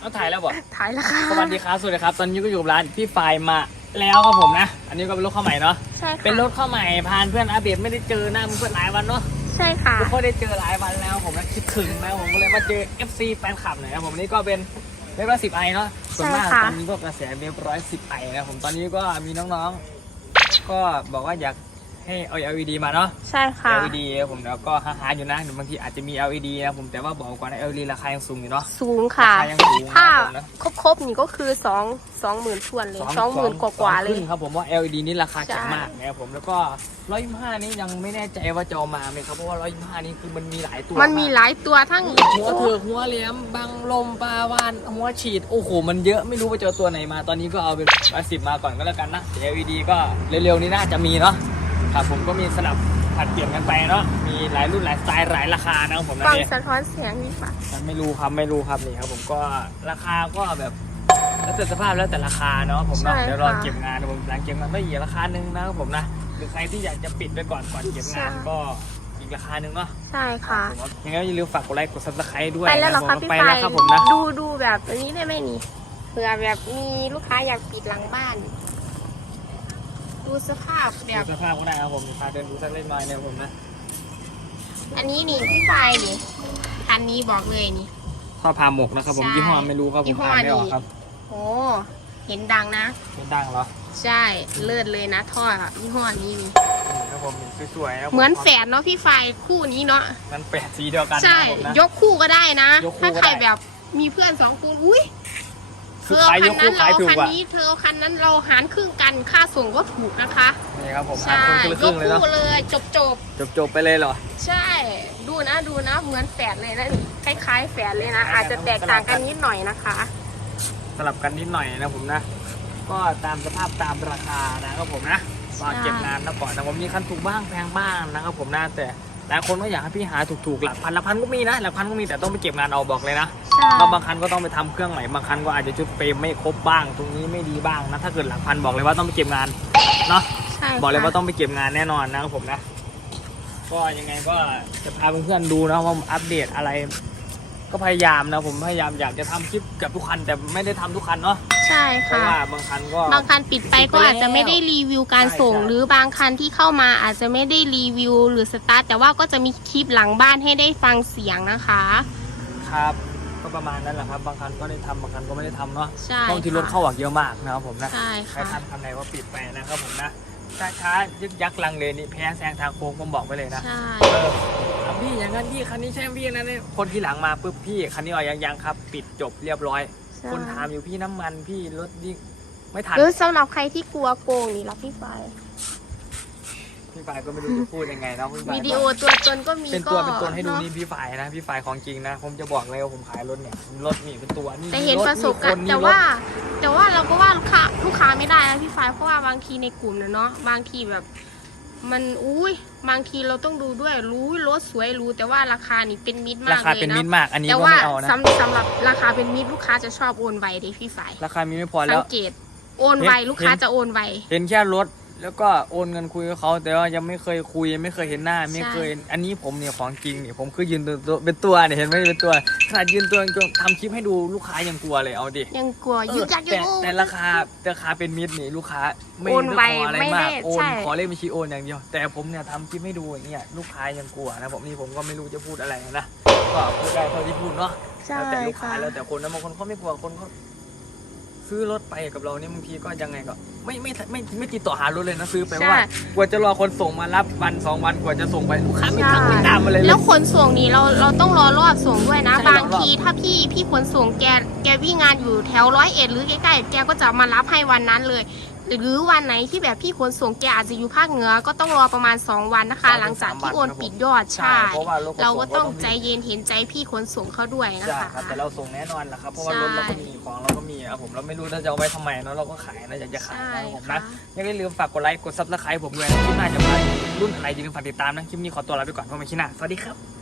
เอาถ่ายแล้วบอกถ่ายแล้วค่ะสวัสดีครับสวัสดีครับ ตอนนี้ก็อยู่กับร้านพี่ไฟล์มาแล้วครับผมนะ อันนี้ก็เป็นรถเข้าใหม่เนาะใช่ค่ะเป็นรถเข้าใหม่พานเพื่อนอาเบดไม่ได้เจอหน้าเพื่อนหลายวันเนาะใช่ค่ะไม่ค่อยได้เจอหลายวันแล้วผมนะคิดถึงนะผมก็เลยมาเจอ FC แฟนคลับหน่อยครับผมนี่ก็เป็นเว็บละสิบไอเนาะส่วนมากใช่ค่ะตอนนี้ก็กระแสเว็บร้อยสิบไอนะผมตอนนี้ก็มีน้องๆ ก็บอกว่าอยาก ให้เอา LED มาเนาะ ใช่ค่ะ LED ผมแล้วก็หาๆอยู่นะเดี๋ยวบางทีอาจจะมี LED นะผมแต่ว่าบอกก่อนนะ LED ราคายังสูงอยู่เนาะ สูงค่ะ ราคายังสูงนะถ้าผมนะ ครบๆนี่ก็คือสองสองหมื่นทวนเลยสองหมื่นกว่าๆเลย สองครึ่งครับผมว่า LED นี่ราคาใช่แข็งมากนะครับผมแล้วก็125นี่ยังไม่แน่ใจว่าจะเอามาไหมครับเพราะว่า125นี่คือมันมีหลายตัวมันมีหลายตัวทั้ง หัวเถือกหัวเหลี่ยมบังลมปลาวานหัวฉีดโอ้โหมันเยอะไม่รู้ว่าจะเอาตัวไหนมา ตอนนี้ก็เอาเป็นร้อยสิบมาก่อนก็แล้วกันนะแต่ LED ก็เร็วๆนี้น่าจะมีเนาะ ครับผมก็มีสลับผัดเปลี่ยนกันไปเนาะมีหลายรุ่นหลายสไตล์หลายราคานะครับผมนะฟังเนี่ยสะท้อนเสียงนี่ค่ะไม่รู้ครับไม่รู้ครับนี่ครับ ผมก็ราคาก็แบบแล้วแต่สภาพแล้วแต่ราคาเนาะผมเนาะใช่เดี๋ยวรอค่ะเก็บงานนะผมหลังเก็บงานก็อีกราคาหนึ่งนะครับผมนะหรือใครที่อยากจะปิดไปก่อนก่อนเก็บงานใช่ก็อีกราคาหนึ่งเนาะใช่ค่ะผมว่ายังไงก็อย่าลืมฝากกดไลค์กดซับสไครต์ด้วยไปแล้วเหรอนะคะผมพี่ไปไฟแล้วครับผมนะ ดูดูแบบอันนี้ได้ไหมนี่เผื่อแบบมีลูกค้าอยากปิดหลังบ้าน ดูสภาพแบดูบ สภาพก็ได้ครับผมพาเดินดูสักเล็กน้อยเนี่ยผมนะอันนี้นี่พี่ไฟนี่คันนี้บอกเลยนี่ ข้าวพาหมกนะครับผมใช่ยี่ห้อไม่รู้ครับผยี่มห้อทานไม่ออกนี้ครับโอ้เห็นดังนะ เป็นดังเหรอใช่เลิศเลยนะท่อยี่ห้อนี้นี่นี่ครับผมสวยๆนะเหมือนแฝดเนาะพี่ไฟคู่นี้เนาะมันแปดสีเดียวกันนะใช่ ผมนะ ยกคู่ก็ได้นะ ยกคู่ถ้าก็ได้ ใครแบบมีเพื่อนสองคนอุ้ย เธคืออเอาขายยคักนคู่นั้นเราขายเอาถูกคันอะนี้เธอเอาคันนั้นเราหารครึ่งกันค่าส่งก็ถูกนะคะนี่ครับผมใช่คนละครึ่ยงกเลยเนาะคู่เลยจบจบจบๆไปเลยเหรอๆใช่ดูนะดูนะเหมือนแฝดเลยนะนี่คล้ายๆแฝดเลยนะใช่อาจจะแตกต่างกันสลับกันนิดหน่อยนะคะ สลับกันนิดหน่อยนะผมนะ ก็ตามสภาพตามราคานะครับผมนะก็เก็บงานนะก่อนนะผมมีคันถูกบ้างแพงบ้างนะครับผมนะแต่ หลายคนก็อยากให้พี่หาถูกๆหลักพันหลักพันก็มีนะหลักพันก็มีแต่ต้องไปเก็บงานเอาบอกเลยนะใช่ก็บางคันก็ต้องไปทำเครื่องใหม่บางคันก็อาจจะชุดเฟรมไม่ครบบ้าง ตรงนี้ไม่ดีบ้างนะถ้าเกิดหลักพันบอกเลยว่าต้องไปเก็บงานเนาะ ใช่บอกเลยว่าค่ะต้องไปเก็บงานแน่นอนนะครับผมนะ ก็ยังไงก็จะพาเพื่อนๆดูนะว่าอัปเดตอะไร ก็พยายามนะผมพยายามอยากจะทำคลิปกับทุกคันแต่ไม่ได้ทำทุกคันเนาะใช่เพราะค่ะ ว่าบางคันก็ บางคันปิดไปก็อาจจะไม่ได้รีวิวการส่ง ใช่ใช่ หรือบางคันที่เข้ามาอาจจะไม่ได้รีวิวหรือสตาร์ทแต่ว่าก็จะมีคลิปหลังบ้านให้ได้ฟังเสียงนะคะ ครับก็ประมาณนั้นแหละครับ บางคันก็ได้ทำบางคันก็ไม่ได้ทำเนาะใช่บางทีรถค่ะเข้าออกเยอะมากนะครับผมนะใช่ใครค่ะทันคันไหนว่าปิดไปนะครับผมนะช้าช้าๆยึกยักลังเลนี่แพ้แซงทางโค้งผมบอกไว้เลยนะใช่ เออถาม พี่อย่างนั้นพี่คันนี้ใช่ไหมพี่นะเนี่ยคนที่หลังมาปุ๊บพี่คันนี้อ๋อยังยังครับ ปิดจบเรียบร้อย ใช่คนถามอยู่พี่น้ำมันพี่รถยิ่งไม่ทันหรือสำหรับใครที่กลัวโกงนี่รับพี่ไฟพี่ฝ่ายก็ไม่รู้จะพูดยังไงนะพี่ฝ่ายวิดีโอตัวตนก็มีเป็นก็ตัวเป็นตนให้ดูเอะนี่พี่ฝ่ายนะพี่ฝ่ายของจริงนะผมจะบอกเลยว่าผมขายรถเนี่ยรถนี่เป็นตัวนี่แต่เห็นถประสบการณ์นี่แต่คนว่านี่รถแต่ว่าเราก็ว่าลูกค้าลูกค้าไม่ได้นะพี่ไฟเพราะว่าบางทีในกลุ่มนะเนาะบางทีแบบ มันอุ้ยบางทีเราต้องดูด้วยรู้รถสวยรู้ แต่ว่าราคานี่เป็นมิตรมากราคาเลยเป็นมิตรนะมาก อันนี้แต่ก็ว่าไม่เอานะสำสำหรับราคาเป็นมิตรลูกค้าจะชอบโอนไวเด้พี่ไฟราคามีไม่พอแล้สัว งเกตโอนไวเห็น ลูกค้าเห็นจะโอนไว เห็นแค่รถ แล้วก็โอนเงินคุยกับเขาแต่ว่ายังไม่เคยคุยไม่เคยเห็นหน้า ไม่เคย อันนี้ผมเนี่ยของจริงเนี่ยผมคือยืนตัวเป็นตัวเนี่ยเห็นไหมเป็นตัวขนาดยืนตัวยังทำคลิปให้ดูลูกค้ายังกลัวเลยเอาดิยังกลัวเออยึกยักยึแต่กโอ้แต่ราคาราคาเป็นมิตรนี่ลูกค้าไม่โอนไวได้ขออะไรไม่มาได้กโอนใช่ ขอเลขบัญชีโอนอย่างเดียวแต่ผมเนี่ยทำคลิปให้ดูอย่างเงี้ยลูกค้ายังกลัวนะผมนี่ผมก็ไม่รู้จะพูดอะไรนะก็พูดได้เท่าที่พูดเนาะ ใช่แล้วแต่ลูกค้าค่ะ แล้วแต่คนนะบางคนเขาไม่กลัวคนเขา ซื้อรถไปกับเราเนี่ยบางทีก็ยังไงก็ ไม่ไม่ไม่ไม่ติดต่อหารถเลยนะซื้อไปใช่ว่า กว่าจะรอคนส่งมารับวันสองวันกว่าจะส่งไปลูกค้าไม่ทักไม่ตามมาเลยเลแล้ยวขนส่งนี่เราเราต้องรอรอบส่งด้วยนะใช่บางรอรอบทีถ้าพี่พี่ขนส่งแกแกวิ่งงานอยู่แถวร้อยเอ็ดหรือใกล้ๆแกก็จะมารับให้วันนั้นเลย หรือวันไหนที่แบบพี่ขนส่งแกอาจจะอยู่ภาคเหนือก็ต้องรอประมาณ 2 วันนะคะ หลังจากที่โอนปิดยอดใช่เพราะว่ารถขนส่เราก็ต้องมีใจเย็นเห็นใจพี่ขนส่งเขาด้วยนะใช่คะครับแต่เราส่งแน่นอนแหละครับเพราะว่ารถใช่เราก็มีของเราก็มีครับผมเราไม่รู้เราจะเอาไว้ทำไมเนาะเราก็ขายนะอยากจะขายใช่นะผมค่ะนะยังไม่ลืมฝากกดไลค์กดซับสไครต์ผมด้วยนะคลิปหน้าจะมารุ่นอะไรอย่าลืมฝากติดตามนะคลิปนี้ขอตัวลาไปก่อนเพราะไม่คิดหน้าสวัสดีครับ